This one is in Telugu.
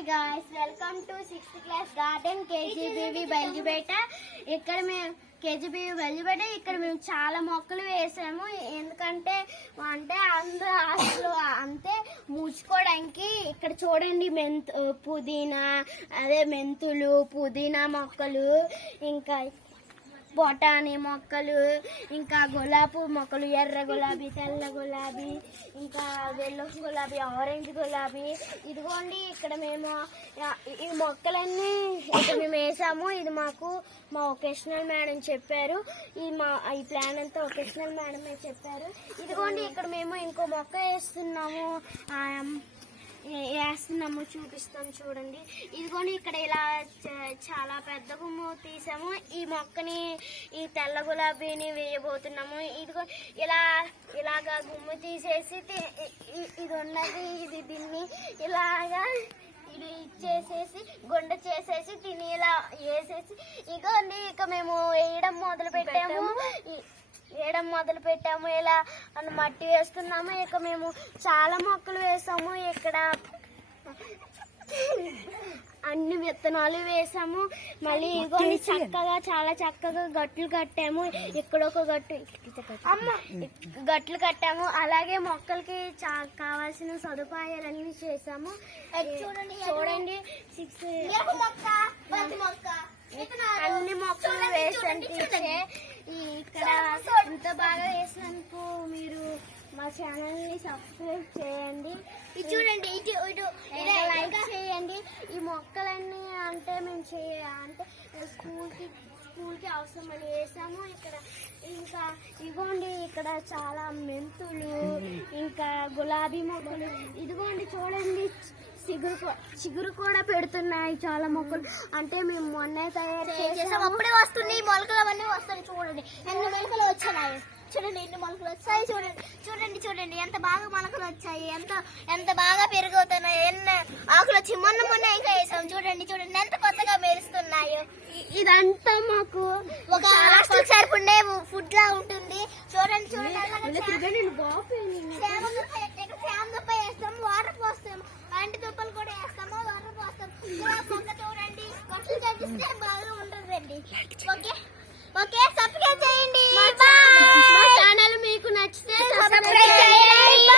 Hi guys, welcome to 6th class garden KGBV Bayalupeta. ఇక్కడ మేము కేజీబీవి బయలుపేట ఇక్కడ మేము చాలా మొక్కలు వేసాము. ఎందుకంటే అందరూ అసలు అంతే మూసుకోవడానికి. ఇక్కడ చూడండి, పుదీనా, మెంతులు, పుదీనా మొక్కలు, ఇంకా బొటానీ మొక్కలు, ఇంకా గులాబీ మొక్కలు, ఎర్ర గులాబీ, తెల్ల గులాబీ, ఇంకా వెల్లో గులాబీ, ఆరెంజ్ గులాబీ. ఇదిగోండి ఇక్కడ మేము ఈ మొక్కలన్నీ ఇక్కడ మేము వేసాము. ఇది మాకు మా వొకేషనల్ మేడం చెప్పారు. ఈ ప్లాన్ అంతా వొకేషనల్ మేడమే చెప్పారు. ఇదిగోండి ఇక్కడ మేము ఇంకో మొక్క వేస్తున్నాము, చూపిస్తాం చూడండి. ఇదిగోండి ఇక్కడ ఇలా చాలా పెద్ద గుమ్ము తీసాము. ఈ మొక్కని, ఈ తెల్ల గులాబీని వేయబోతున్నాము. ఇదిగో ఇలాగా గుమ్ము తీసేసి ఇది ఉన్నది, దీన్ని ఇలాగా ఇది ఇచ్చేసేసి గుండ చేసేసి దీన్ని ఇలా వేసేసి ఇదిగోండి ఇక మేము వేయడం మొదలు పెట్టాము. ఇలా మట్టి వేస్తున్నాము. ఇక మేము చాలా మొక్కలు వేసాము. ఇక్కడ అన్ని విత్తనాలు వేసాము. మళ్ళీ ఇదిగోండి చాలా చక్కగా గట్లు కట్టాము. ఇక్కడ ఒక గట్లు కట్టాము. అలాగే మొక్కలకి కావాల్సిన సదుపాయాలన్నీ చేసాము. చూడండి అన్ని మొక్కలు వేసంటే ఇక్కడ ఇంత బాగా వేసినందుకు మీరు మా ఛానల్ ని సబ్స్క్రైబ్ చేయండి. చూడండి, లైక్ చేయండి. ఈ మొక్కలన్నీ మేము స్కూల్కి అవసరమని వేసాము. ఇక్కడ ఇంకా ఇదిగోండి ఇక్కడ చాలా మెంతులు, ఇంకా గులాబీ మొక్కలు. ఇదిగోండి చూడండి, చిగురు కూడా పెడుతున్నాయి చాలా మొక్కలు. మేము మొన్న తయారు చేసాము. అప్పుడే వస్తున్నాయి మొలకలు, అవన్నీ వస్తాయి. చూడండి ఎన్ని మొలకలు వచ్చాయి, చూడండి ఎన్ని మొలకలు వచ్చాయి. చూడండి ఎంత బాగా మొలకలు వచ్చాయి, ఎంత బాగా పెరుగుతున్నాయి, ఎన్ని ఆకులు వచ్చి మొన్న ఇంకా వేసాం. చూడండి ఎంత కొత్తగా మెరుస్తున్నాయో. ఇదంతా మాకు ఒక హాస్టల్ సరిపడే ఫుడ్ లా ఉంటుంది. చూడండి దుప్ప వేస్తాం, వాటర్ పోస్తాం, అంటి దుప్పలు కూడా వేస్తాము, వాటర్ పోస్తాం. చూడండి కొట్లు చదివిస్తే బాగా ఉంటుందండి. ఓకే సబ్స్క్రైబ్ చేయండి. మా ఛానల్ మీకు నచ్చితే సబ్స్క్రైబ్ చేయండి.